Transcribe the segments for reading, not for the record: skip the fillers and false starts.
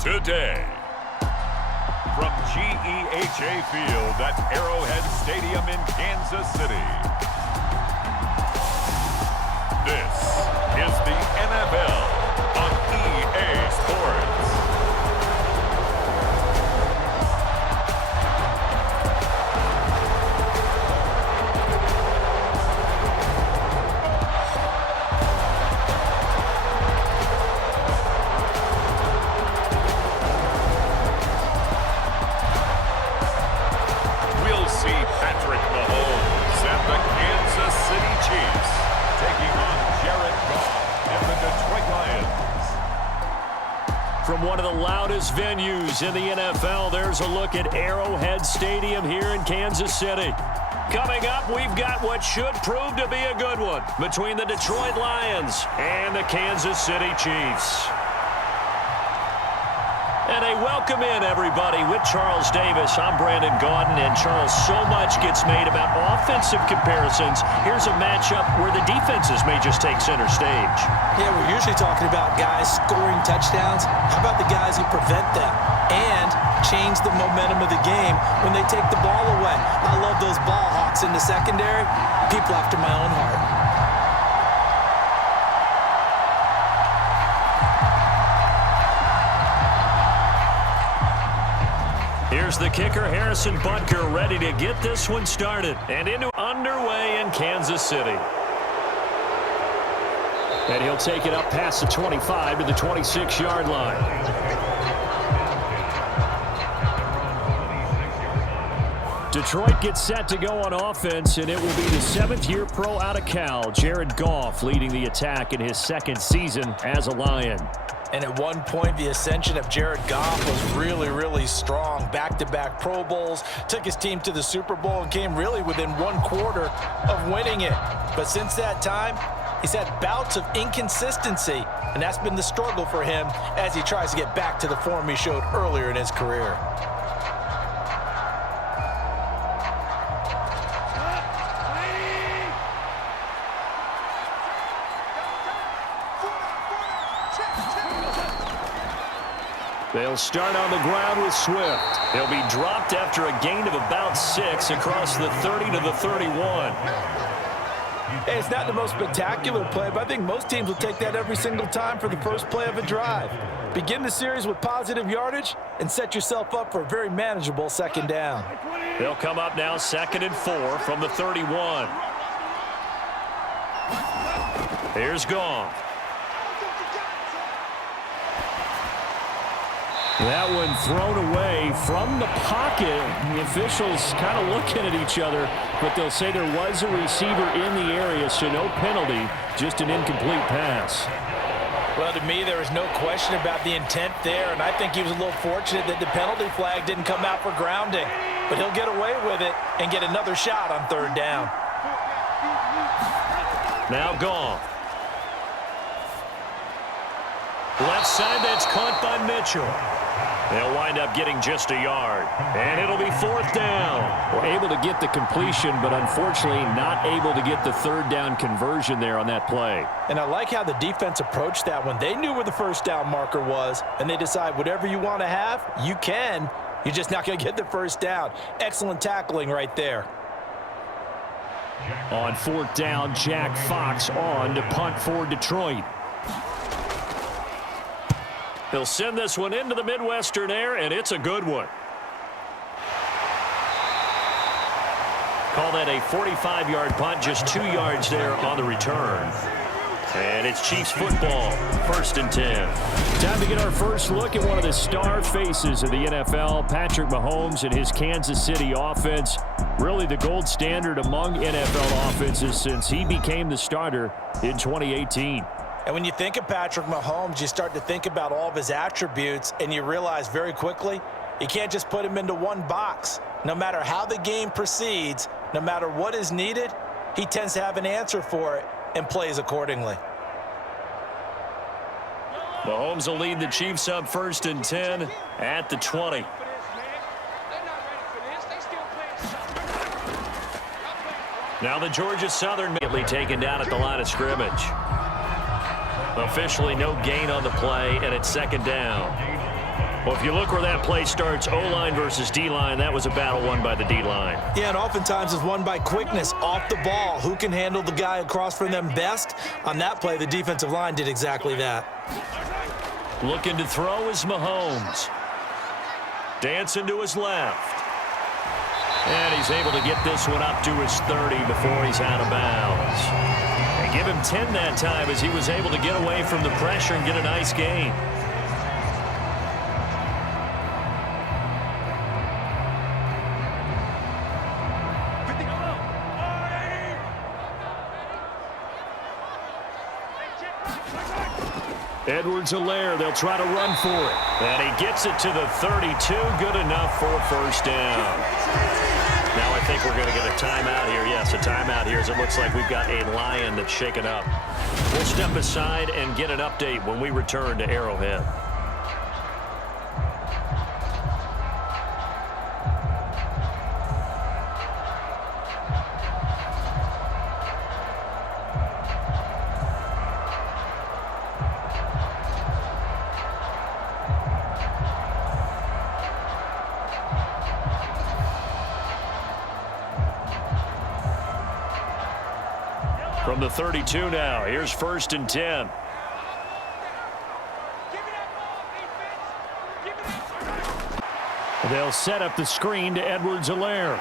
today. From GEHA Field at Arrowhead Stadium in Kansas City. This is the NFL on EA Sports. From one of the loudest venues in the NFL, there's a look at Arrowhead Stadium here in Kansas City. Coming up, we've got what should prove to be a good one between the Detroit Lions and the Kansas City Chiefs. And a welcome in, everybody, with Charles Davis. I'm Brandon Gaudin, and Charles, so much gets made about offensive comparisons. Here's a matchup where the defenses may just take center stage. Yeah, we're usually talking about guys scoring touchdowns. How about the guys who prevent them and change the momentum of the game when they take the ball away? I love those ball hawks in the secondary. People after my own heart. Here's the kicker, Harrison Butker, ready to get this one started and underway in Kansas City. And he'll take it up past the 25 to the 26-yard line. Detroit gets set to go on offense, and it will be the seventh-year pro out of Cal, Jared Goff, leading the attack in his second season as a Lion. And at one point, the ascension of Jared Goff was really strong. Back-to-back Pro Bowls, took his team to the Super Bowl and came really within one quarter of winning it. But since that time, he's had bouts of inconsistency, and that's been the struggle for him as he tries to get back to the form he showed earlier in his career. They'll start on the ground with Swift. He'll be dropped after a gain of about 6 across the 30 to the 31. Hey, it's not the most spectacular play, but I think most teams will take that every single time for the first play of a drive. Begin the series with positive yardage and set yourself up for a very manageable second down. They'll come up now 2nd and 4 from the 31. Here's Goff. That one thrown away from the pocket. The officials kind of looking at each other, but they'll say there was a receiver in the area, so no penalty, just an incomplete pass. Well, to me, there was no question about the intent there, and I think he was a little fortunate that the penalty flag didn't come out for grounding. But he'll get away with it and get another shot on third down. Now Goff. Left side, that's caught by Mitchell. They'll wind up getting just a yard. And it'll be 4th down. We're able to get the completion, but unfortunately not able to get the third down conversion there on that play. And I like how the defense approached that one. They knew where the first down marker was, and they decide whatever you want to have, you can. You're just not going to get the first down. Excellent tackling right there. On 4th down, Jack Fox on to punt for Detroit. He'll send this one into the Midwestern air, and it's a good one. Call that a 45-yard punt, just 2 yards there on the return. And it's Chiefs football, 1st and 10. Time to get our first look at one of the star faces of the NFL, Patrick Mahomes and his Kansas City offense. Really the gold standard among NFL offenses since he became the starter in 2018. And when you think of Patrick Mahomes, you start to think about all of his attributes, and you realize very quickly, you can't just put him into one box. No matter how the game proceeds, no matter what is needed, he tends to have an answer for it and plays accordingly. Mahomes will lead the Chiefs up 1st and 10 at the 20. Now the Georgia Southern immediately taken down at the line of scrimmage. Officially no gain on the play, and it's 2nd down. Well, if you look where that play starts, O-line versus D-line, that was a battle won by the D-line. Yeah, and oftentimes it's won by quickness off the ball. Who can handle the guy across from them best? On that play, the defensive line did exactly that. Looking to throw is Mahomes. Dancing to his left. And he's able to get this one up to his 30 before he's out of bounds. And give him 10 that time as he was able to get away from the pressure and get a nice gain. Edwards-Helaire, they'll try to run for it. And he gets it to the 32, good enough for a first down. Now I think we're going to get a timeout here. Yes, a timeout here as it looks like we've got a Lion that's shaken up. We'll step aside and get an update when we return to Arrowhead. From the 32 now, here's 1st and 10. They'll set up the screen to Edwards-Helaire.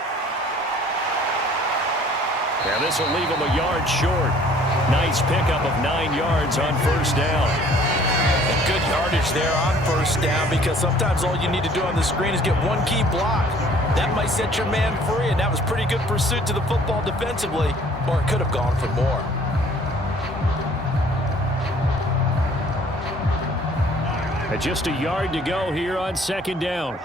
And this will leave him a yard short. Nice pickup of 9 yards on first down. And good yardage there on first down, because sometimes all you need to do on the screen is get one key block. That might set your man free, and that was pretty good pursuit to the football defensively, or it could have gone for more. And just a yard to go here on 2nd down.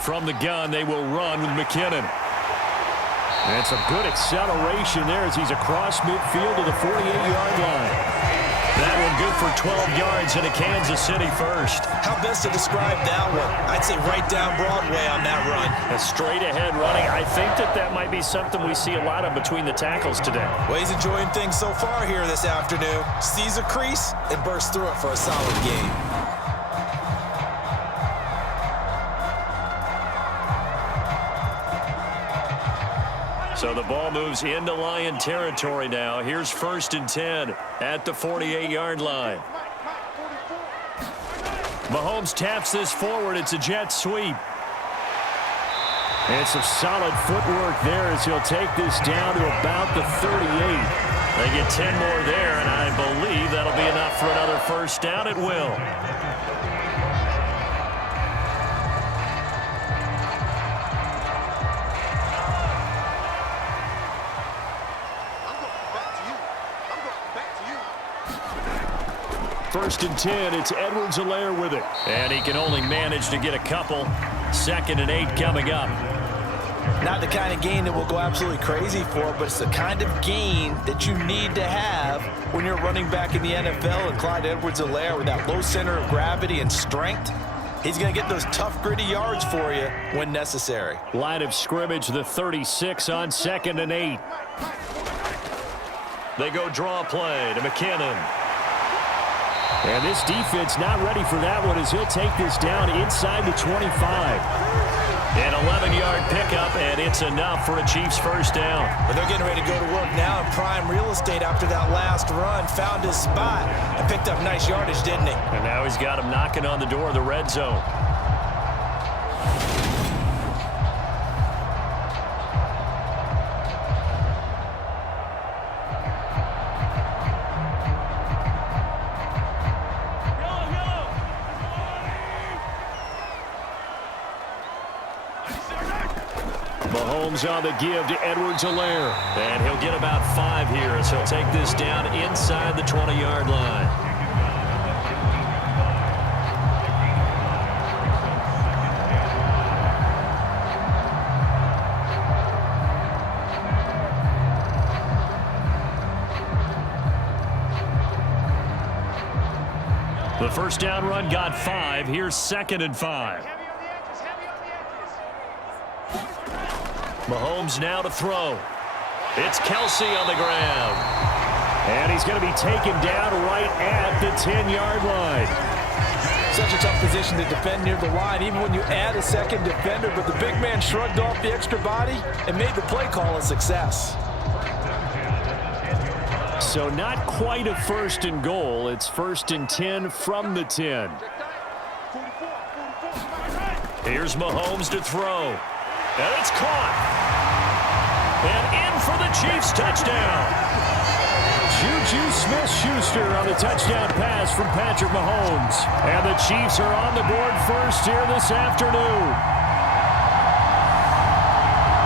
From the gun, they will run with McKinnon. And some good acceleration there as he's across midfield to the 48-yard line. That one good for 12 yards and a Kansas City first. How best to describe that one? I'd say right down Broadway on that run. A straight-ahead running. I think that might be something we see a lot of between the tackles today. Well, he's enjoying things so far here this afternoon. Sees a crease and bursts through it for a solid gain. So the ball moves into Lion territory now. Here's 1st and 10 at the 48-yard line. Mahomes taps this forward. It's a jet sweep. And some solid footwork there as he'll take this down to about the 38. They get 10 more there, and I believe that'll be enough for another first down. It will. First and 10, it's Edwards-Helaire with it. And he can only manage to get a couple. 2nd and 8 coming up. Not the kind of gain that we'll go absolutely crazy for, but it's the kind of gain that you need to have when you're running back in the NFL. And Clyde Edwards-Helaire, with that low center of gravity and strength, he's going to get those tough, gritty yards for you when necessary. Line of scrimmage, the 36 on 2nd and 8. They go draw play to McKinnon. And this defense not ready for that one as he'll take this down inside the 25. An 11-yard pickup, and it's enough for a Chiefs first down. But they're getting ready to go to work now in prime real estate after that last run. Found his spot and picked up nice yardage, didn't he? And now he's got him knocking on the door of the red zone. Mahomes on the give to Edwards-Helaire. And he'll get about 5 here as he'll take this down inside the 20-yard line. The first down run got 5. Here's 2nd and 5. Mahomes now to throw. It's Kelsey on the ground. And he's going to be taken down right at the 10-yard line. Such a tough position to defend near the line, even when you add a second defender. But the big man shrugged off the extra body and made the play call a success. So not quite a 1st and goal. It's 1st and 10 from the 10. Here's Mahomes to throw. And it's caught. And in for the Chiefs touchdown. Juju Smith-Schuster on the touchdown pass from Patrick Mahomes. And the Chiefs are on the board first here this afternoon.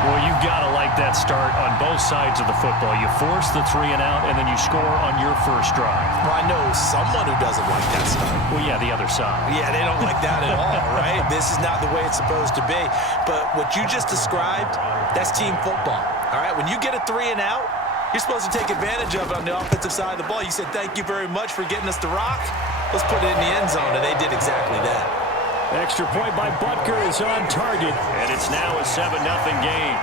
Well, you've got to like that start on both sides of the football. You force the 3 and out, and then you score on your first drive. Well, I know someone who doesn't like that start. Well, yeah, the other side. Yeah, they don't like that at all, right? This is not the way it's supposed to be. But what you just described, that's team football. All right, when you get a 3 and out, you're supposed to take advantage of it on the offensive side of the ball. You said, thank you very much for getting us the rock. Let's put it in the end zone, and they did exactly that. Extra point by Butker is on target, and it's now a 7-0 game.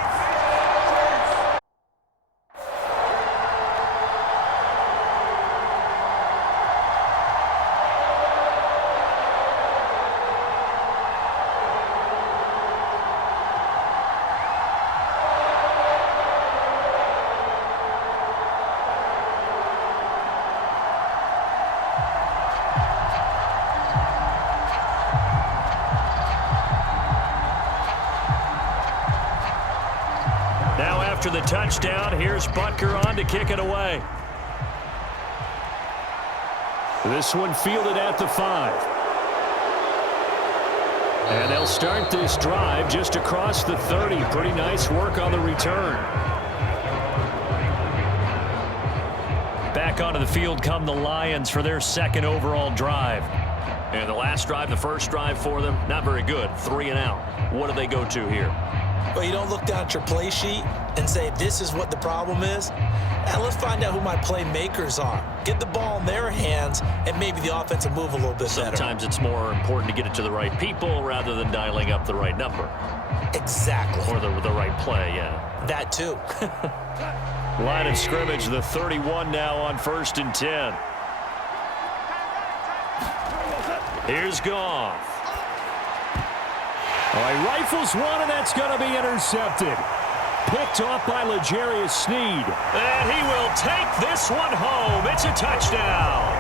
After the touchdown, here's Butker on to kick it away. This one fielded at the 5. And they'll start this drive just across the 30. Pretty nice work on the return. Back onto the field come the Lions for their 2nd overall drive. And the last drive, the first drive for them, not very good. 3 and out. What do they go to here? Well, you don't look down at your play sheet and say, this is what the problem is. And let's find out who my playmakers are. Get the ball in their hands, and maybe the offense will move a little bit better. Sometimes it's more important to get it to the right people rather than dialing up the right number. Exactly. Or the right play, yeah. That too. Line of scrimmage, the 31 now on 1st and 10. Here's Goff. All right, rifles one, and that's going to be intercepted. Picked off by L'Jarius Sneed. And he will take this one home. It's a touchdown.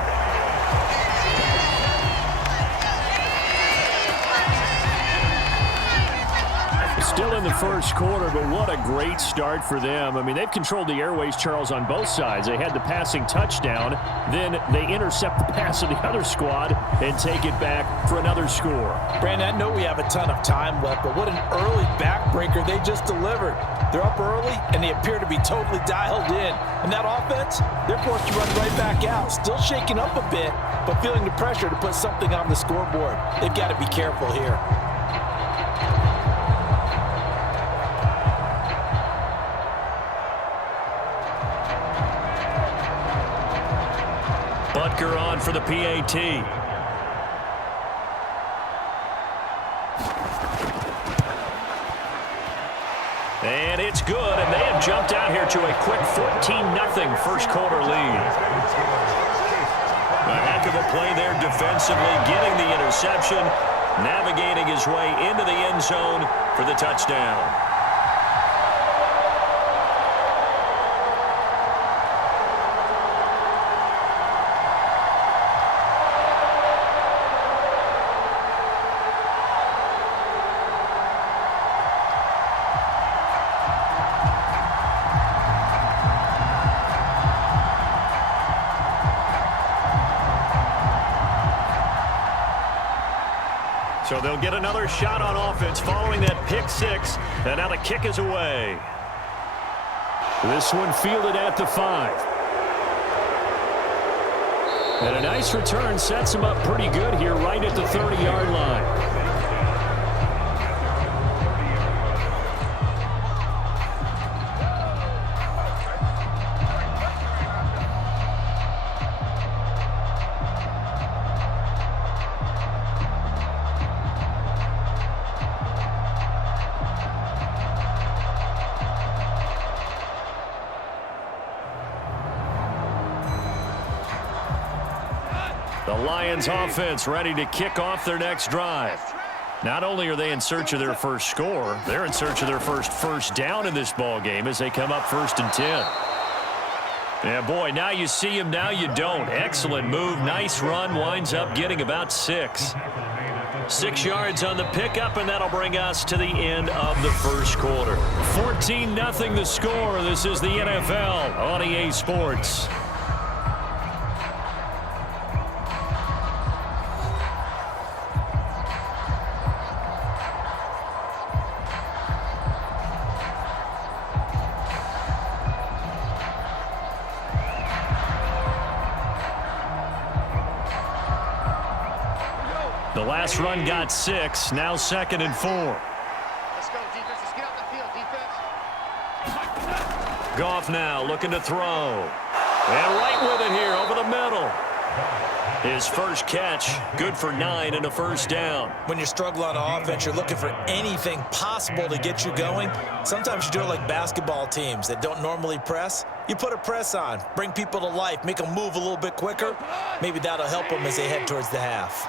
Still in the first quarter, but what a great start for them. I mean, they've controlled the airways, Charles, on both sides. They had the passing touchdown. Then they intercept the pass of the other squad and take it back for another score. Brandon, I know we have a ton of time left, but what an early backbreaker they just delivered. They're up early, and they appear to be totally dialed in. And that offense, they're forced to run right back out. Still shaking up a bit, but feeling the pressure to put something on the scoreboard. They've got to be careful here. Butker on for the PAT. And it's good, and they have jumped out here to a quick 14-0 first quarter lead. A heck of a play there defensively, getting the interception, navigating his way into the end zone for the touchdown. So they'll get another shot on offense following that pick 6. And now the kick is away. This one fielded at the 5. And a nice return sets him up pretty good here right at the 30-yard line. The Lions offense ready to kick off their next drive. Not only are they in search of their first score, they're in search of their first down in this ball game as they come up 1st and 10. Yeah, boy, now you see him, now you don't. Excellent move, nice run, winds up getting about 6. 6 yards on the pickup, and that'll bring us to the end of the first quarter. 14-0 the score. This is the NFL on EA Sports. The last run got 6, now 2nd and 4. Let's go, defense. Let's get out the field, defense. Goff now looking to throw. And right with it here over the middle. His first catch, good for 9 and a first down. When you're struggling on offense, you're looking for anything possible to get you going. Sometimes you do it like basketball teams that don't normally press. You put a press on, bring people to life, make them move a little bit quicker. Maybe that'll help them as they head towards the half.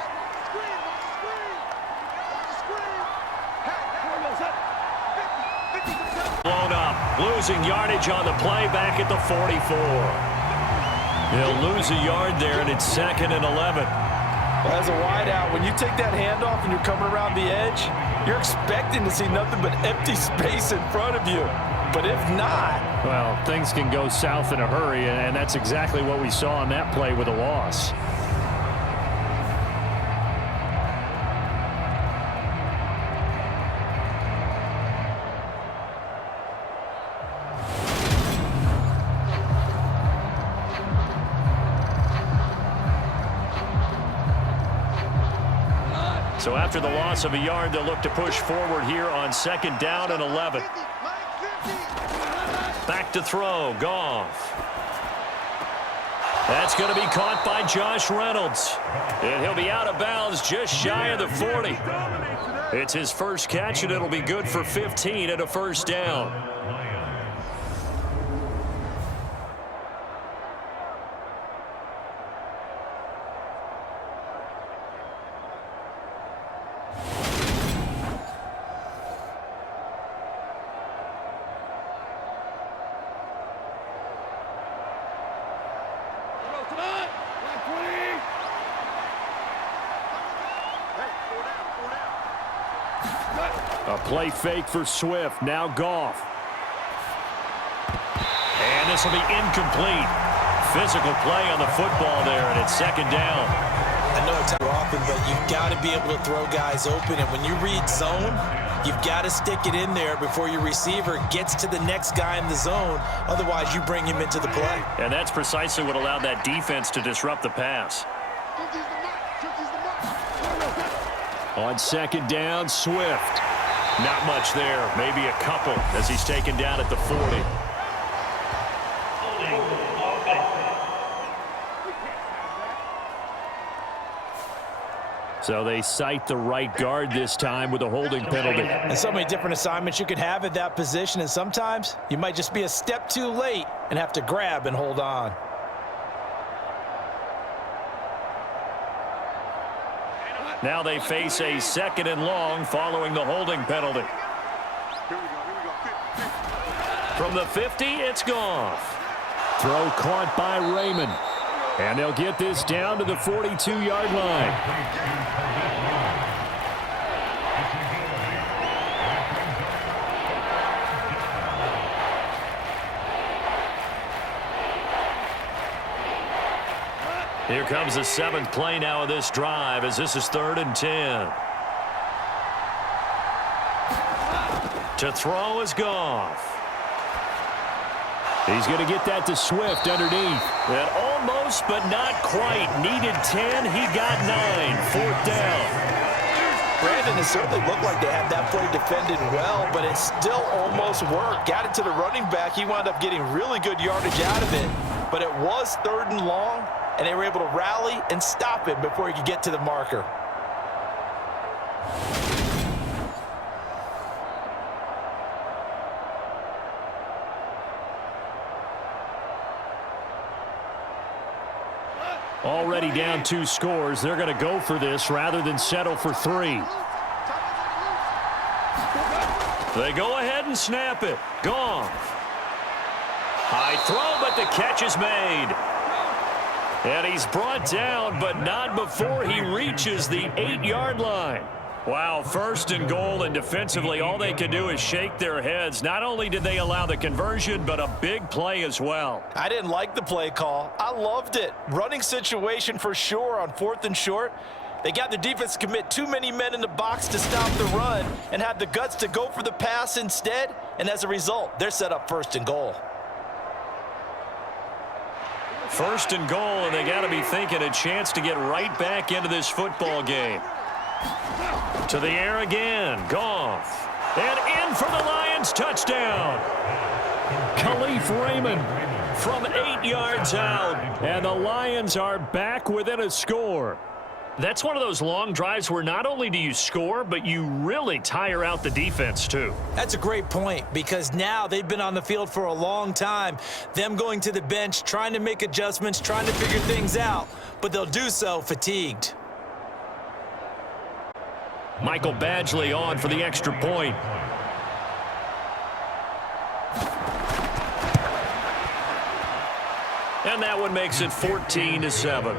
Blown up, losing yardage on the play back at the 44. He'll lose a yard there, and it's 2nd and 11. Well, as a wideout, when you take that handoff and you're coming around the edge, you're expecting to see nothing but empty space in front of you. But if not... Well, things can go south in a hurry, and that's exactly what we saw on that play with a loss. So after the loss of a yard, they'll look to push forward here on 2nd down and 11. Back to throw, Goff. That's going to be caught by Josh Reynolds. And he'll be out of bounds just shy of the 40. It's his first catch, and it'll be good for 15 and a first down. A play fake for Swift. Now Goff. And this will be incomplete. Physical play on the football there, and it's 2nd down. I know it's not often, but you've got to be able to throw guys open. And when you read zone, you've got to stick it in there before your receiver gets to the next guy in the zone. Otherwise, you bring him into the play. And that's precisely what allowed that defense to disrupt the pass. On 2nd down, Swift. Not much there, maybe a couple as he's taken down at the 40. So they cite the right guard this time with a holding penalty. And so many different assignments you could have at that position, and sometimes you might just be a step too late and have to grab and hold on. Now they face a 2nd and long following the holding penalty. From the 50, it's Goff. Throw caught by Raymond. And they'll get this down to the 42-yard line. Here comes the 7th play now of this drive as this is 3rd and 10. To throw is Goff. He's going to get that to Swift underneath. And almost, but not quite. Needed 10. He got 9. 4th down. Brandon, it certainly looked like they had that play defended well, but it still almost worked. Got it to the running back. He wound up getting really good yardage out of it. But it was 3rd and long, and they were able to rally and stop him before he could get to the marker. Already down 2 scores. They're going to go for this rather than settle for 3. They go ahead and snap it. Goff. High throw, but the catch is made. And he's brought down, but not before he reaches the 8-yard line. Wow, 1st and goal, and defensively all they can do is shake their heads. Not only did they allow the conversion, but a big play as well. I didn't like the play call. I loved it. Running situation for sure on 4th and short. They got the defense to commit too many men in the box to stop the run and have the guts to go for the pass instead. And as a result, they're set up 1st and goal. 1st and goal, and they got to be thinking a chance to get right back into this football game. To the air again. Goff. And in for the Lions. Touchdown. Khalif Raymond from 8 yards out. And the Lions are back within a score. That's one of those long drives where not only do you score, but you really tire out the defense too. That's a great point, because now they've been on the field for a long time. Them going to the bench, trying to make adjustments, trying to figure things out, but they'll do so fatigued. Michael Badgley on for the extra point. And that one makes it 14-7.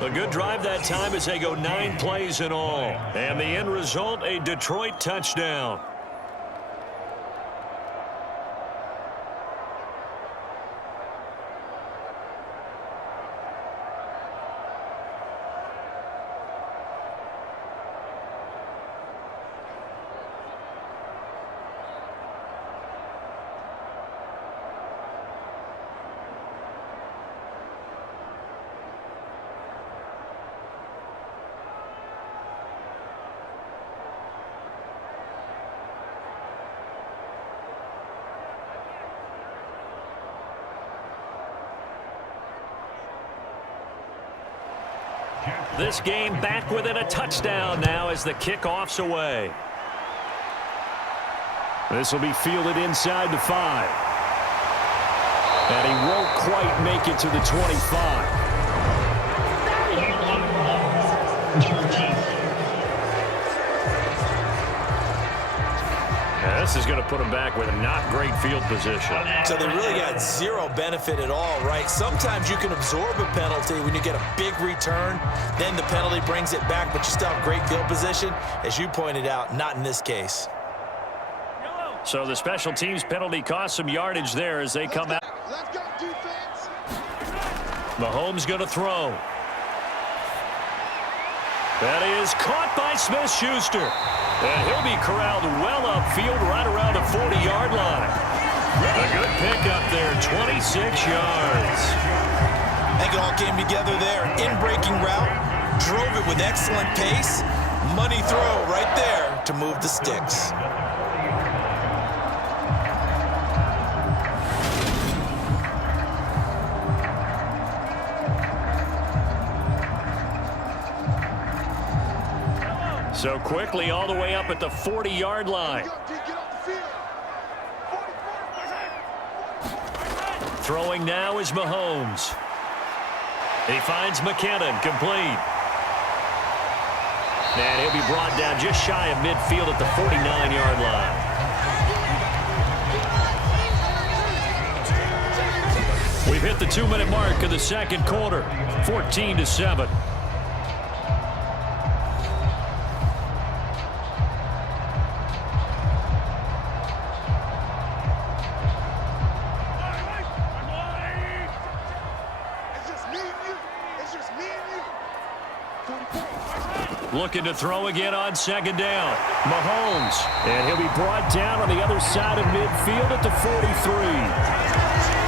A good drive that time as they go 9 plays in all. And the end result, a Detroit touchdown. This game back within a touchdown now as the kickoff's away. This will be fielded inside the 5. And he won't quite make it to the 25. This is going to put him back with a not great field position. So they really got zero benefit at all, right? Sometimes you can absorb a penalty when you get a big return. Then the penalty brings it back, but you still have great field position. As you pointed out, not in this case. So the special teams penalty cost some yardage there as they come out. Let's go, defense. Mahomes going to throw. That is caught by Smith-Schuster. And he'll be corralled well upfield right around the 40-yard line. A good pickup there, 26 yards. I think it all came together there. In-breaking route, drove it with excellent pace. Money throw right there to move the sticks. So quickly all the way up at the 40-yard line. Throwing now is Mahomes. He finds McKinnon, complete. And he'll be brought down just shy of midfield at the 49-yard line. We've hit the 2-minute mark of the second quarter, 14-7. Looking to throw again on second down. Mahomes. And he'll be brought down on the other side of midfield at the 43.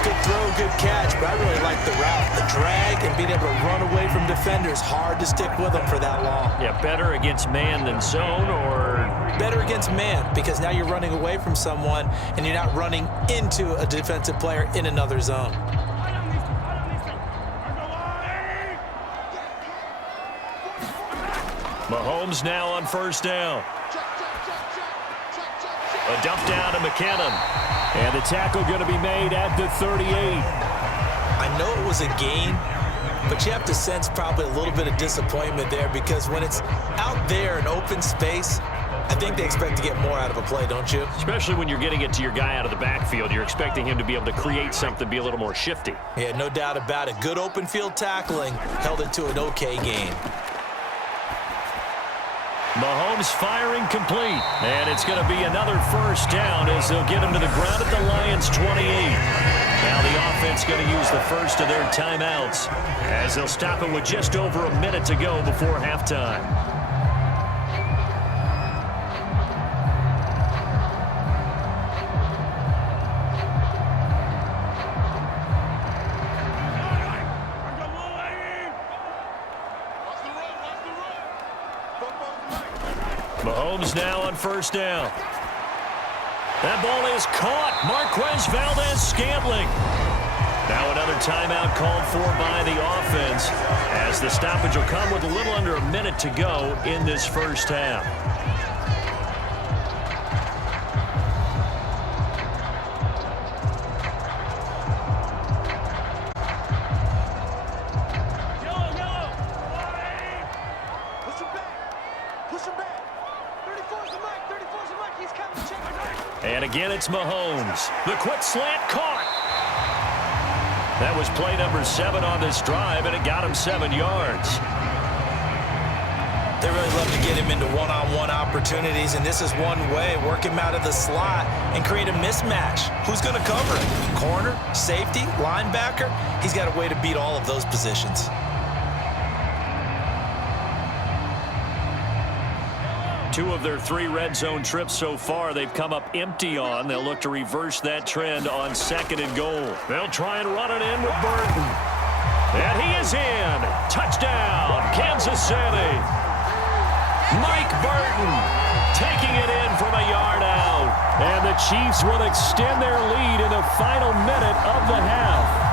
Good throw, good catch, but I really like the route, the drag, and being able to run away from defenders. Hard to stick with them for that long. Yeah, better against man than zone, or? Better against man, because now you're running away from someone and you're not running into a defensive player in another zone. Mahomes now on first down. A dump down to McKinnon. And the tackle going to be made at the 38. I know it was a gain, but you have to sense probably a little bit of disappointment there because when it's out there in open space, I think they expect to get more out of a play, don't you? Especially when you're getting it to your guy out of the backfield. You're expecting him to be able to create something, be a little more shifty. Yeah, no doubt about it. Good open field tackling held it to an okay game. Mahomes firing complete, and it's going to be another first down as they'll get him to the ground at the Lions' 28. Now the offense going to use the first of their timeouts as they'll stop it with just over a minute to go before halftime. Mahomes now on first down. That ball is caught. Marquez Valdez-Scantling. Now another timeout called for by the offense as the stoppage will come with a little under a minute to go in this first half. And again, it's Mahomes. The quick slant caught. That was play number 7 on this drive, and it got him 7 yards. They really love to get him into one-on-one opportunities, and this is one way. Work him out of the slot and create a mismatch. Who's going to cover it? Corner, safety, linebacker? He's got a way to beat all of those positions. Two of their 3 red zone trips so far, they've come up empty on. They'll look to reverse that trend on 2nd and goal. They'll try and run it in with Burton. And he is in. Touchdown, Kansas City. Mike Burton taking it in from a yard out. And the Chiefs will extend their lead in the final minute of the half.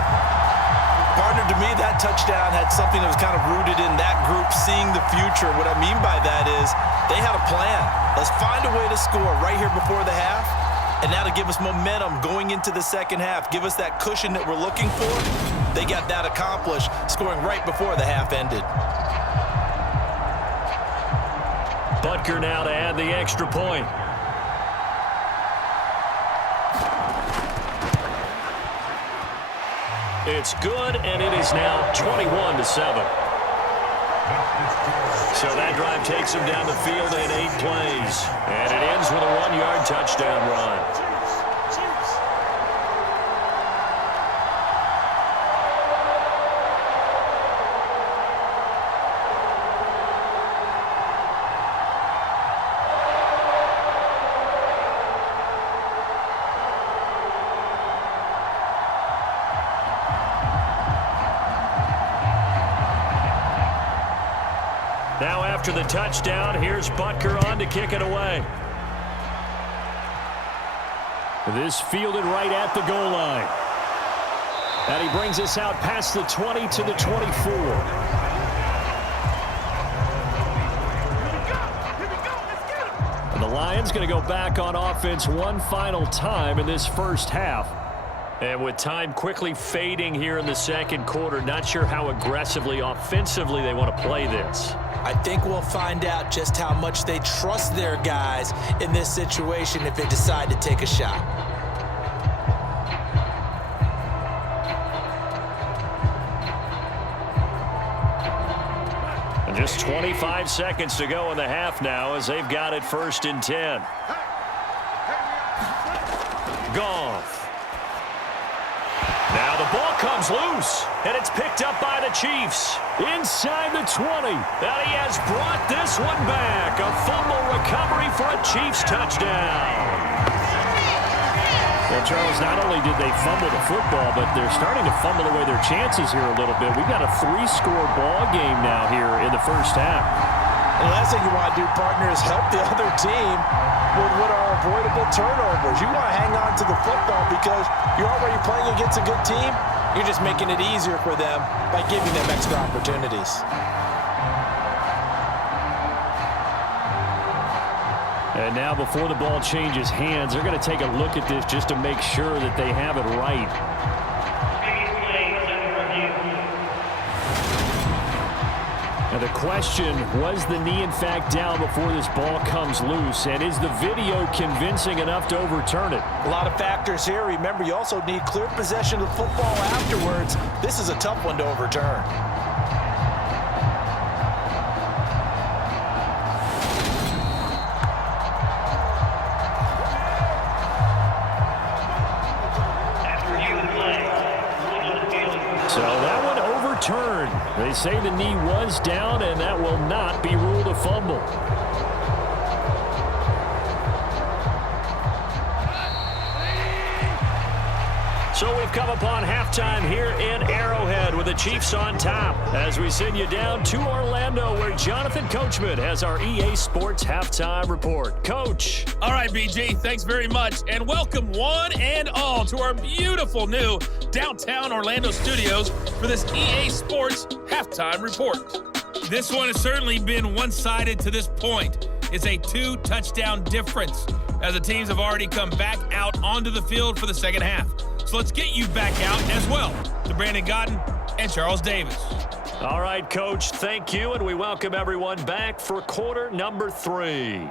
Partner, to me, that touchdown had something that was kind of rooted in that group seeing the future. What I mean by that is they had a plan. Let's find a way to score right here before the half, and that'll give us momentum going into the second half. Give us that cushion that we're looking for. They got that accomplished, scoring right before the half ended. Butker now to add the extra point. It's good, and it is now 21-7. So that drive takes him down the field in 8 plays. And it ends with a 1-yard touchdown run. Now after the touchdown, here's Butker on to kick it away. This fielded right at the goal line. And he brings us out past the 20 to the 24. And the Lions going to go back on offense one final time in this first half. And with time quickly fading here in the second quarter, not sure how aggressively, offensively they want to play this. I think we'll find out just how much they trust their guys in this situation if they decide to take a shot. And just 25 seconds to go in the half now as they've got it 1st and 10. Goff. Now the ball comes loose, and it's picked up by the Chiefs. Inside the 20, and he has brought this one back. A fumble recovery for a Chiefs touchdown. Well, Charles, not only did they fumble the football, but they're starting to fumble away their chances here a little bit. We've got a 3-score ball game now here in the first half. And the last thing you want to do, partner, is help the other team with what are avoidable turnovers. You want to hang on to the football because you're already playing against a good team. You're just making it easier for them by giving them extra opportunities. And now before the ball changes hands, they're going to take a look at this just to make sure that they have it right. And the question, was the knee in fact down before this ball comes loose? And is the video convincing enough to overturn it? A lot of factors here. Remember, you also need clear possession of the football afterwards. This is a tough one to overturn. So that one overturned. They say the knee was down, and that will not be ruled a fumble. So we've come upon halftime here in Arrowhead with the Chiefs on top as we send you down to Orlando where Jonathan Coachman has our EA Sports Halftime Report. Coach. All right, BG, thanks very much. And welcome one and all to our beautiful new downtown Orlando studios for this EA Sports Halftime Report. This one has certainly been one-sided to this point. It's a 2-touchdown difference as the teams have already come back out onto the field for the second half. So let's get you back out as well to Brandon Godden and Charles Davis. All right, Coach, thank you, and we welcome everyone back for quarter number 3.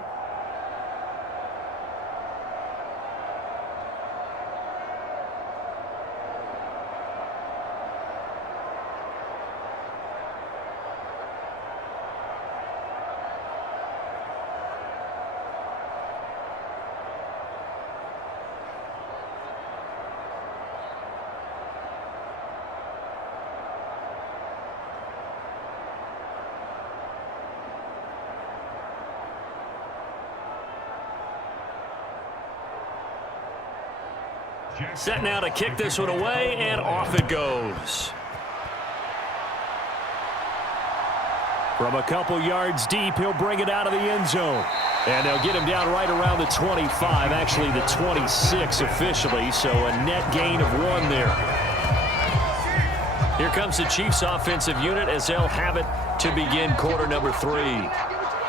Set now to kick this one away, and off it goes. From a couple yards deep, he'll bring it out of the end zone. And they'll get him down right around the 25, actually the 26 officially, so a net gain of 1 there. Here comes the Chiefs offensive unit as they'll have it to begin quarter number 3.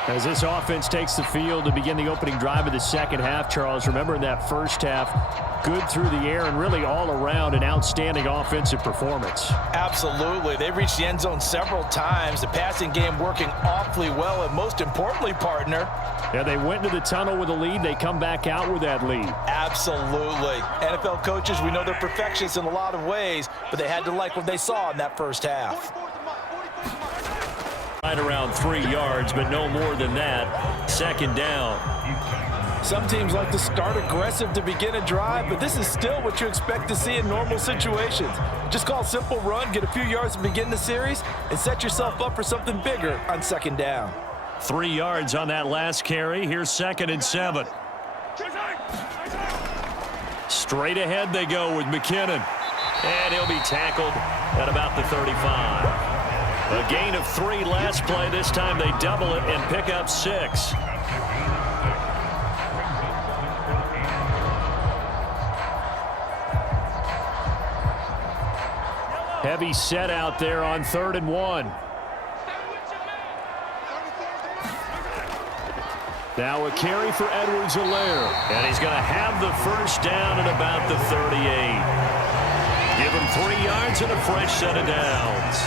As this offense takes the field to begin the opening drive of the second half, Charles, remember in that first half, good through the air and really all around an outstanding offensive performance. Absolutely. They reached the end zone several times. The passing game working awfully well, and most importantly, partner. Yeah, they went into the tunnel with a lead. They come back out with that lead. Absolutely. NFL coaches, we know they're perfectionists in a lot of ways, but they had to like what they saw in that first half. Right around 3 yards, but no more than that. Second down. Some teams like to start aggressive to begin a drive, but this is still what you expect to see in normal situations. Just call a simple run, get a few yards to begin the series, and set yourself up for something bigger on second down. 3 yards on that last carry. Here's 2nd and 7. Straight ahead they go with McKinnon. And he'll be tackled at about the 35. A gain of 3 last play. This time they double it and pick up 6. Heavy set out there on 3rd and 1. Now a carry for Edwards-Helaire. And he's going to have the first down at about the 38. Give him 3 yards and a fresh set of downs.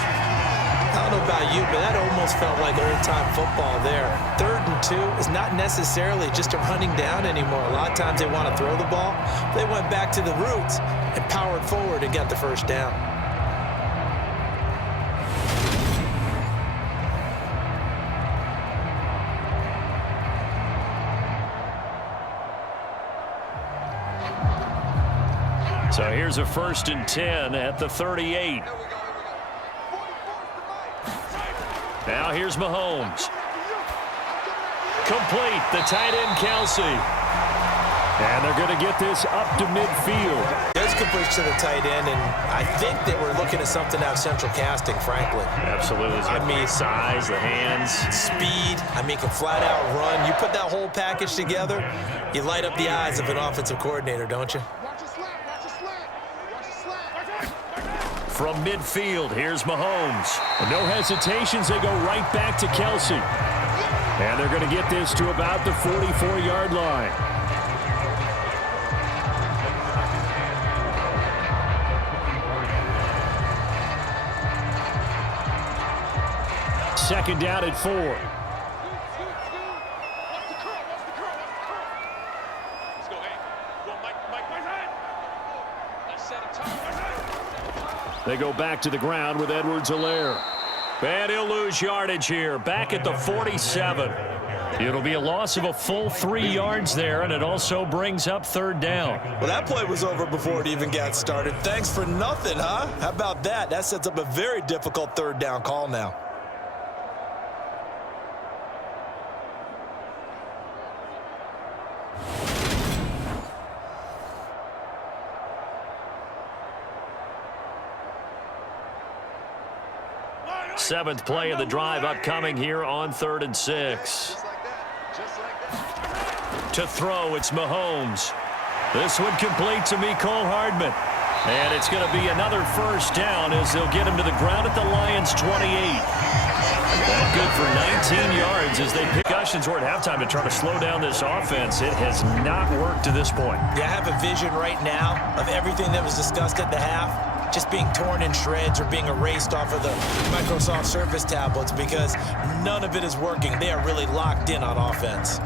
I don't know about you, but that almost felt like old-time football there. 3rd and 2 is not necessarily just a running down anymore. A lot of times they want to throw the ball. They went back to the roots and powered forward and got the first down. So here's a 1st and 10 at the 38. Now here's Mahomes. Complete, the tight end Kelsey. And they're going to get this up to midfield. Does complete to the tight end, and I think that we're looking at something out of central casting, frankly. Absolutely. I mean, size, the hands. Speed, I mean, can flat out run. You put that whole package together, you light up the eyes of an offensive coordinator, don't you? From midfield, here's Mahomes. And no hesitations, they go right back to Kelsey. And they're going to get this to about the 44-yard line. second down at 4. They go back to the ground with Edwards-Helaire. And he'll lose yardage here, back at the 47. It'll be a loss of a full 3 yards there, and it also brings up third down. Well, that play was over before it even got started. Thanks for nothing, huh? How about that? That sets up a very difficult third down call now. Seventh play of the drive upcoming here on 3rd and 6. To throw, it's Mahomes. This one complete to Mecole Hardman. And it's going to be another first down as they'll get him to the ground at the Lions' 28. That good for 19 yards as they pick cushions at halftime to try to slow down this offense. It has not worked to this point. Yeah, I have a vision right now of everything that was discussed at the half just being torn in shreds or being erased off of the Microsoft Surface tablets because none of it is working. They are really locked in on offense.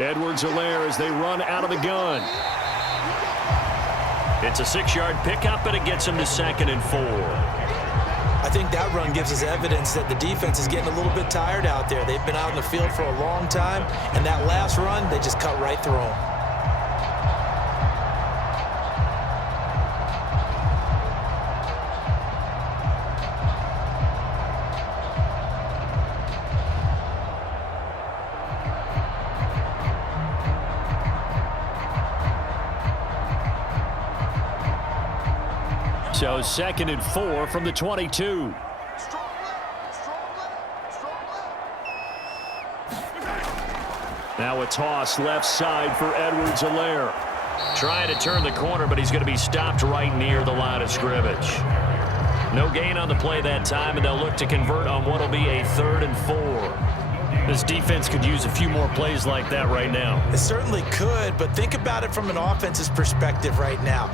Edwards-Helaire as they run out of the gun. It's a 6-yard pickup, and it gets him to 2nd and 4. I think that run gives us evidence that the defense is getting a little bit tired out there. They've been out in the field for a long time, and that last run, they just cut right through them. So 2nd and 4 from the 22. Now a toss left side for Edwards-Helaire. Trying to turn the corner, but he's going to be stopped right near the line of scrimmage. No gain on the play that time, and they'll look to convert on what will be a 3rd and 4. This defense could use a few more plays like that right now. It certainly could, but think about it from an offense's perspective right now.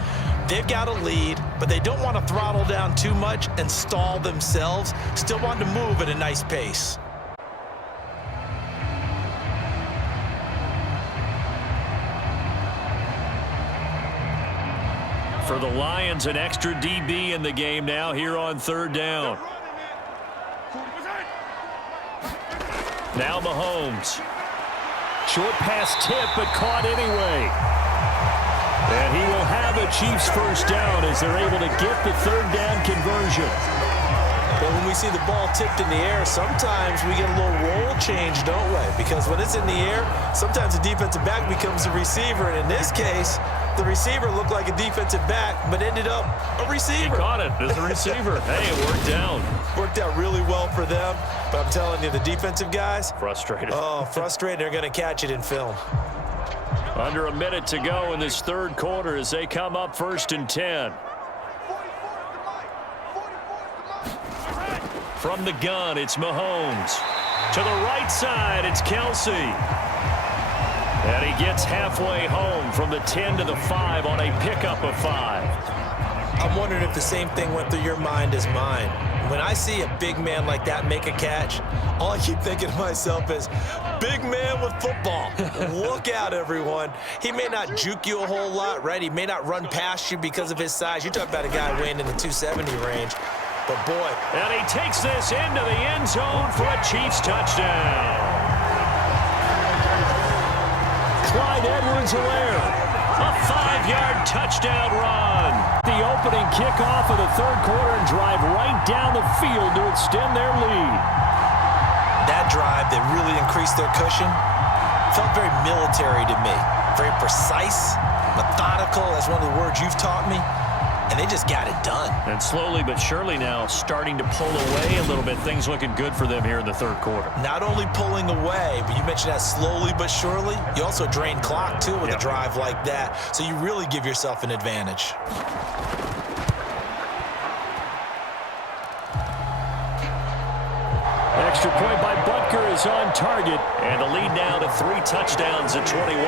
They've got a lead, but they don't want to throttle down too much and stall themselves. Still want to move at a nice pace. For the Lions, an extra DB in the game now here on 3rd down. Now Mahomes. Short pass tip, but caught anyway. And he will have a Chiefs first down as they're able to get the 3rd down conversion. But when we see the ball tipped in the air, sometimes we get a little roll change, don't we? Because when it's in the air, sometimes the defensive back becomes a receiver. And in this case, the receiver looked like a defensive back, but ended up a receiver. He caught it as a receiver. Hey, it worked out. Worked out really well for them. But I'm telling you, the defensive guys. Frustrated. Oh, frustrated. They're going to catch it in film. Under a minute to go in this 3rd quarter as they come up 1st and 10. From the gun, it's Mahomes. To the right side, it's Kelsey. And he gets halfway home from the 10 to the 5 on a pickup of 5. I'm wondering if the same thing went through your mind as mine. When I see a big man like that make a catch, all I keep thinking to myself is, big man with football. Look out, everyone. He may not juke you a whole lot, right? He may not run past you because of his size. You're talking about a guy weighing in the 270 range. But, boy. And he takes this into the end zone for a Chiefs touchdown. Clyde Edwards-Helaire, a 5-yard touchdown run. The opening kickoff of the 3rd quarter and drive right down the field to extend their lead. That drive that really increased their cushion felt very military to me. Very precise, methodical. That's one of the words you've taught me. And they just got it done. And slowly but surely now starting to pull away a little bit. Things looking good for them here in the 3rd quarter. Not only pulling away, but you mentioned that slowly but surely. You also drain clock, too, with a drive like that. So you really give yourself an advantage. Extra point by Butker is on target, and the lead now to 3 touchdowns at 21.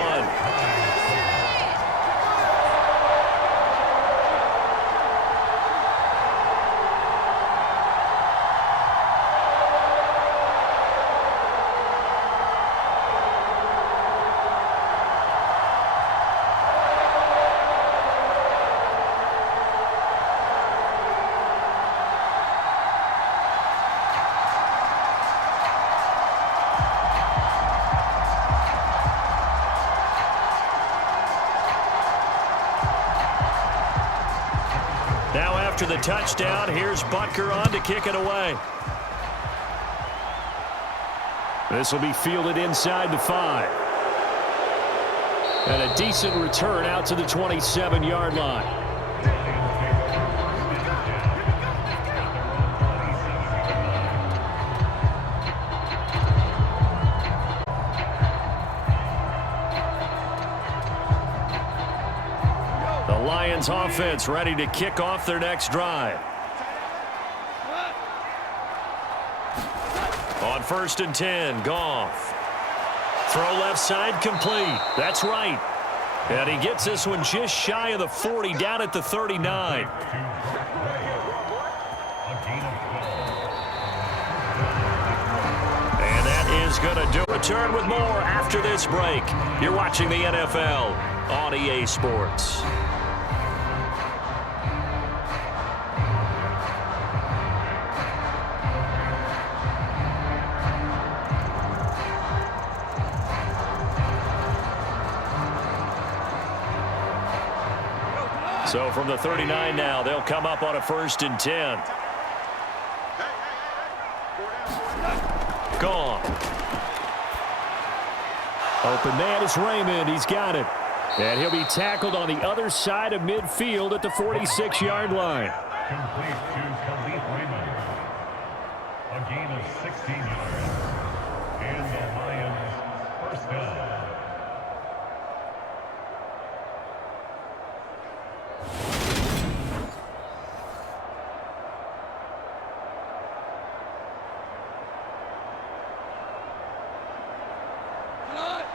Now after the touchdown, here's Butker on to kick it away. This will be fielded inside the 5. And a decent return out to the 27-yard line. Lions offense ready to kick off their next drive. On 1st and 10, Goff. Throw left side complete. That's right. And he gets this one just shy of the 40, down at the 39. And that is going to do. Return with more after this break. You're watching the NFL on EA Sports. So from the 39 now, they'll come up on a 1st and 10. Gone. Open man is Raymond. He's got it. And he'll be tackled on the other side of midfield at the 46-yard line. Complete to Khalif Raymond. A gain of 16 yards. And the Lions first down.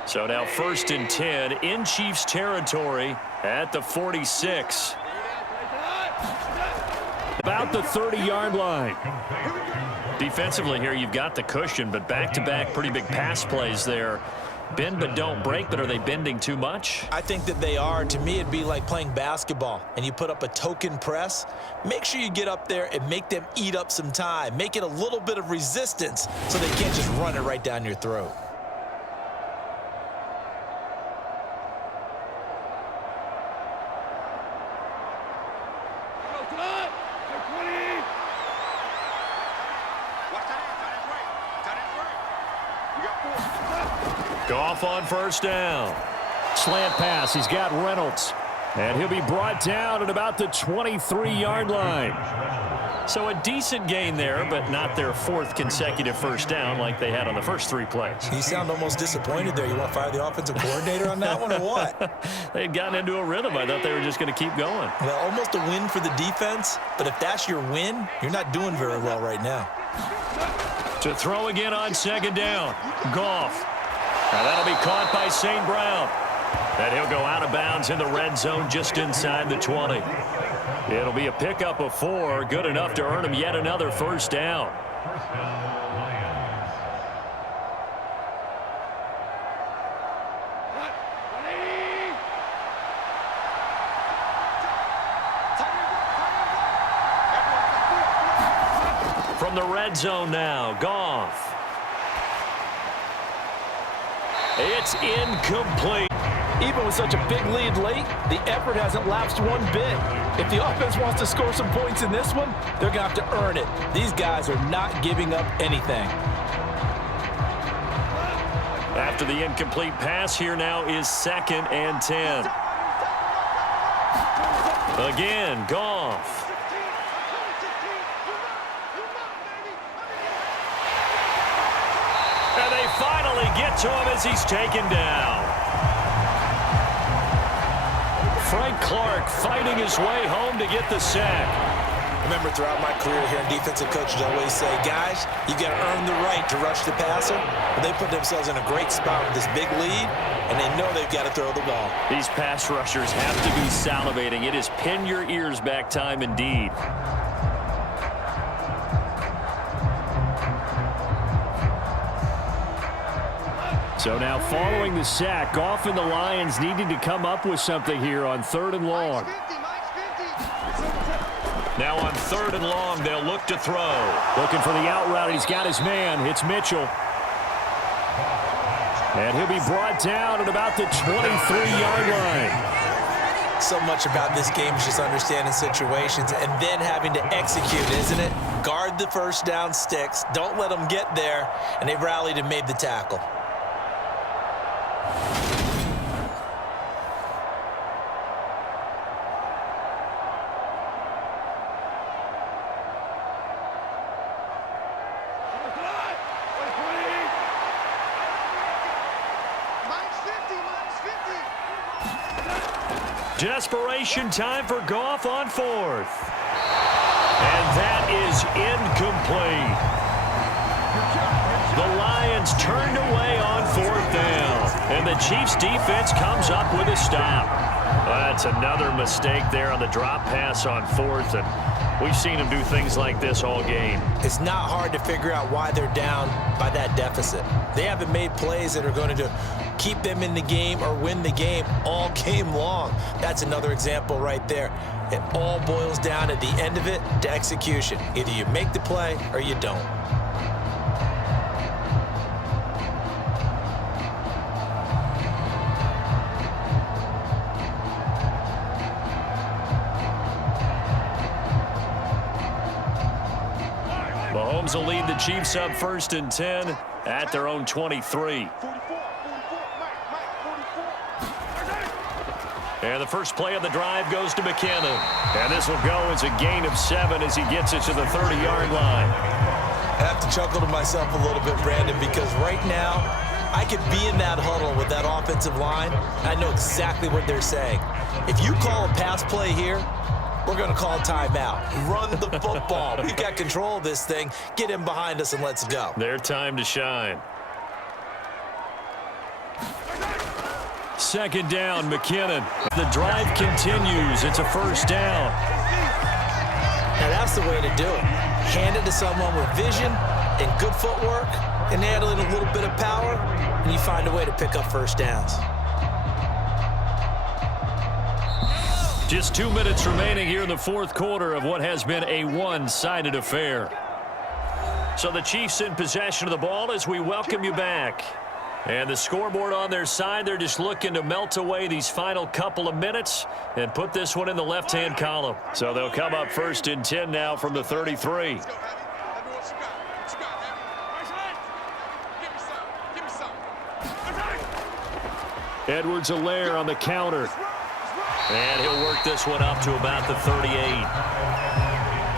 So now 1st and 10 in Chiefs territory at the 46. About the 30-yard line. Defensively here, you've got the cushion, but back-to-back pretty big pass plays there. Bend but don't break, but are they bending too much? I think that they are. To me, it'd be like playing basketball, and you put up a token press. Make sure you get up there and make them eat up some time. Make it a little bit of resistance so they can't just run it right down your throat. Goff on 1st down. Slant pass. He's got Reynolds. And he'll be brought down at about the 23-yard line. So a decent gain there, but not their 4th consecutive 1st down like they had on the first 3 plays. You sound almost disappointed there. You want to fire the offensive coordinator on that one or what? They had gotten into a rhythm. I thought they were just going to keep going. Well, almost a win for the defense, but if that's your win, you're not doing very well right now. To throw again on 2nd down. Goff. Now that'll be caught by St. Brown. And he'll go out of bounds in the red zone just inside the 20. It'll be a pickup of 4, good enough to earn him yet another 1st down. First down, Lions. From the red zone now, Goff. It's incomplete. Even with such a big lead late, the effort hasn't lapsed one bit. If the offense wants to score some points in this one, they're going to have to earn it. These guys are not giving up anything. After the incomplete pass, here now is 2nd and 10. Again, Goff. And they finally get to him as he's taken down. Frank Clark fighting his way home to get the sack. Remember, throughout my career here in defensive coaches, I always say, guys, you got to earn the right to rush the passer. But they put themselves in a great spot with this big lead, and they know they've got to throw the ball. These pass rushers have to be salivating. It is pin your ears back time indeed. So now following the sack, Goff and the Lions needing to come up with something here on 3rd and long. Now on 3rd and long, they'll look to throw. Looking for the out route. He's got his man. It's Mitchell. And he'll be brought down at about the 23-yard line. So much about this game is just understanding situations and then having to execute, isn't it? Guard the first down sticks. Don't let them get there. And they rallied and made the tackle. Desperation time for Goff on 4th. And that is incomplete. The Lions turned away on 4th down. And the Chiefs defense comes up with a stop. That's another mistake there on the drop pass on 4th. And we've seen them do things like this all game. It's not hard to figure out why they're down by that deficit. They haven't made plays that are going to keep them in the game or win the game all game long. That's another example right there. It all boils down at the end of it to execution. Either you make the play or you don't. Mahomes will lead the Chiefs up 1st and 10 at their own 23. And the first play of the drive goes to McKinnon. And this will go as a gain of 7 as he gets it to the 30-yard line. I have to chuckle to myself a little bit, Brandon, because right now I could be in that huddle with that offensive line. I know exactly what they're saying. If you call a pass play here, we're going to call timeout. Run the football. We've got control of this thing. Get him behind us and let's go. Their time to shine. 2nd down, McKinnon. The drive continues. It's a 1st down. Now that's the way to do it. Hand it to someone with vision and good footwork and add in a little bit of power, and you find a way to pick up 1st downs. Just 2 minutes remaining here in the 4th quarter of what has been a one-sided affair. So the Chiefs in possession of the ball as we welcome you back. And the scoreboard on their side, they're just looking to melt away these final couple of minutes and put this one in the left-hand column. So they'll come up 1st and 10 now from the 33. Edwards-Helaire on the counter. And he'll work this one up to about the 38.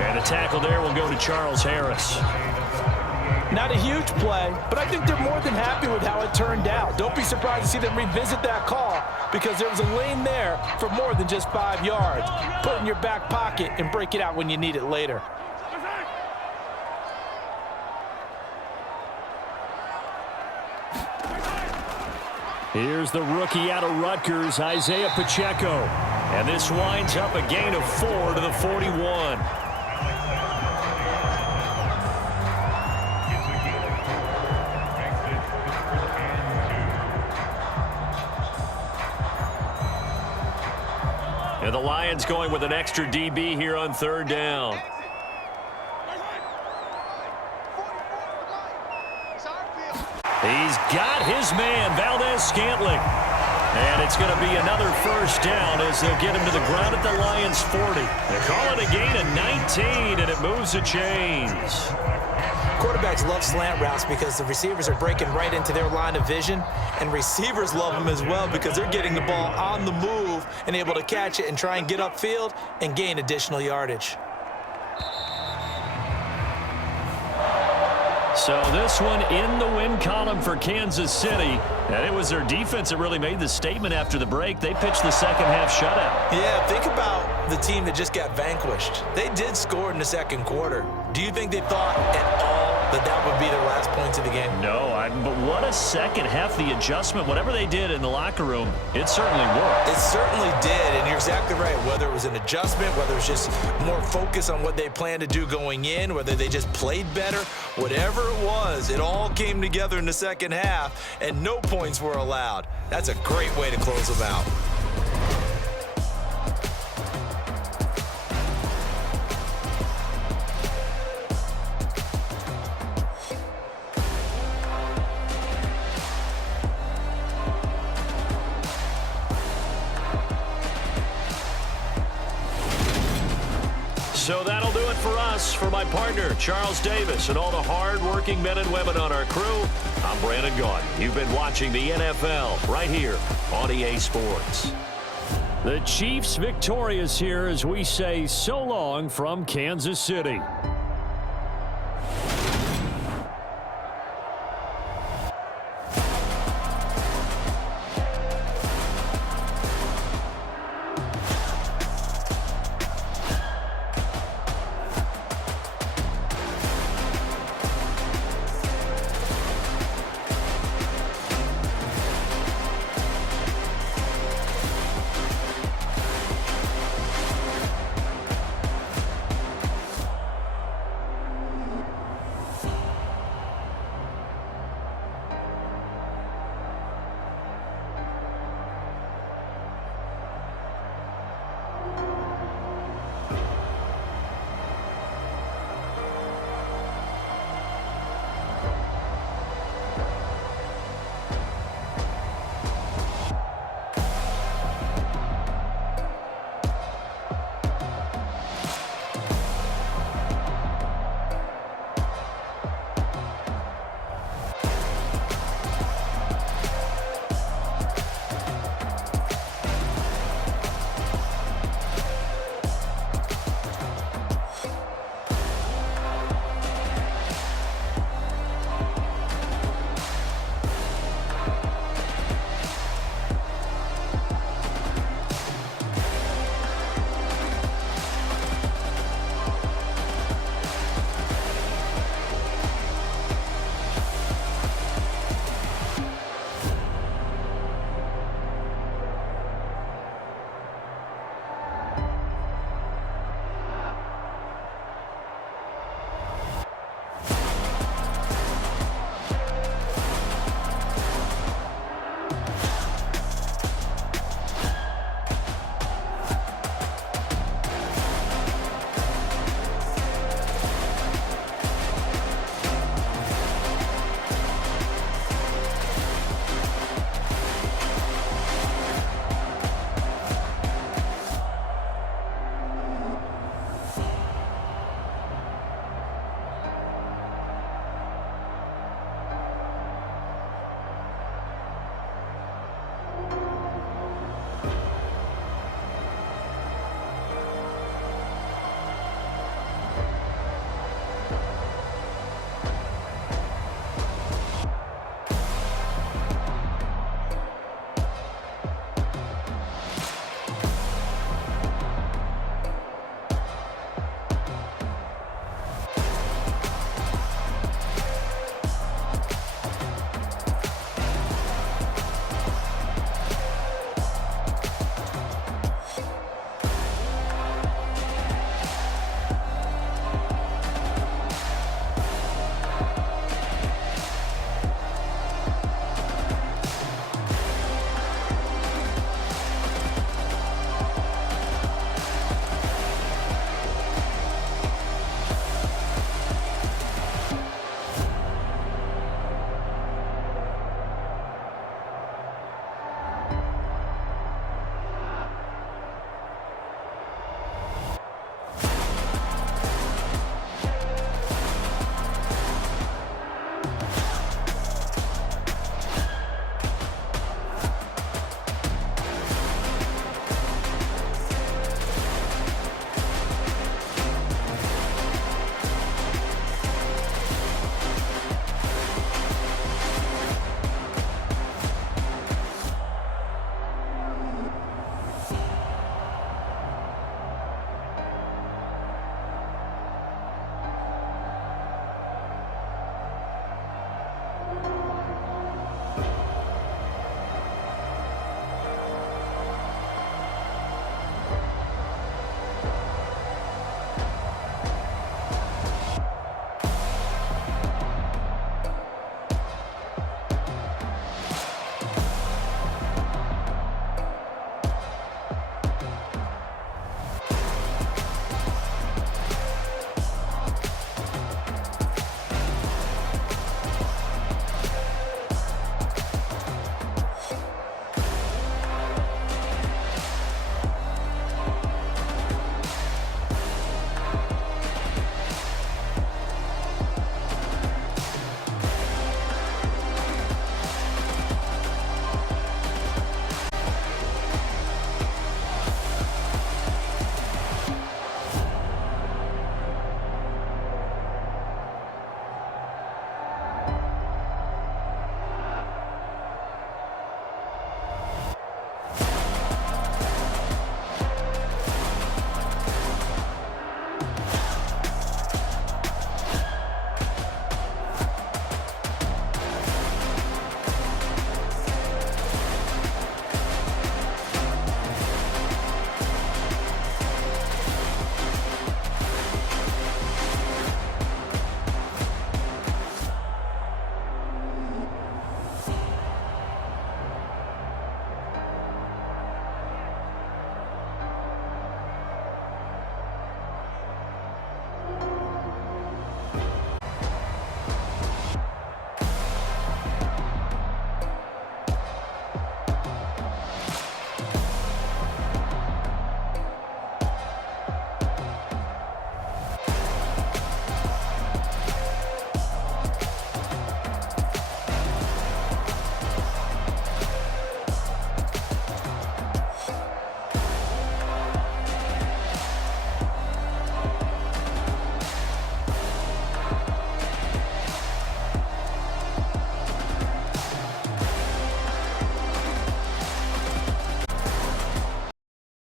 And the tackle there will go to Charles Harris. Not a huge play, but I think they're more than happy with how it turned out. Don't be surprised to see them revisit that call because there was a lane there for more than just 5 yards. Put it in your back pocket and break it out when you need it later. Here's the rookie out of Rutgers, Isaiah Pacheco. And this winds up a gain of 4 to the 41. And the Lions going with an extra DB here on 3rd down. He's got his man, Valdez-Scantling. And it's going to be another 1st down as they'll get him to the ground at the Lions' 40. They call it a gain of 19, and it moves the chains. Quarterbacks love slant routes because the receivers are breaking right into their line of vision, and receivers love them as well because they're getting the ball on the move and able to catch it and try and get upfield and gain additional yardage. So this one in the win column for Kansas City. And it was their defense that really made the statement after the break. They pitched the second half shutout. Yeah, think about the team that just got vanquished. They did score in the second quarter. Do you think they thought at all that that would be their last points of the game? No, but what a second half. The adjustment, whatever they did in the locker room, it certainly worked. It certainly did, and you're exactly right. Whether it was an adjustment, whether it was just more focus on what they planned to do going in, whether they just played better, whatever it was, it all came together in the second half, and no points were allowed. That's a great way to close them out. So that'll do it for us. For my partner, Charles Davis, and all the hard-working men and women on our crew, I'm Brandon Gaudin. You've been watching the NFL right here on EA Sports. The Chiefs victorious here as we say so long from Kansas City.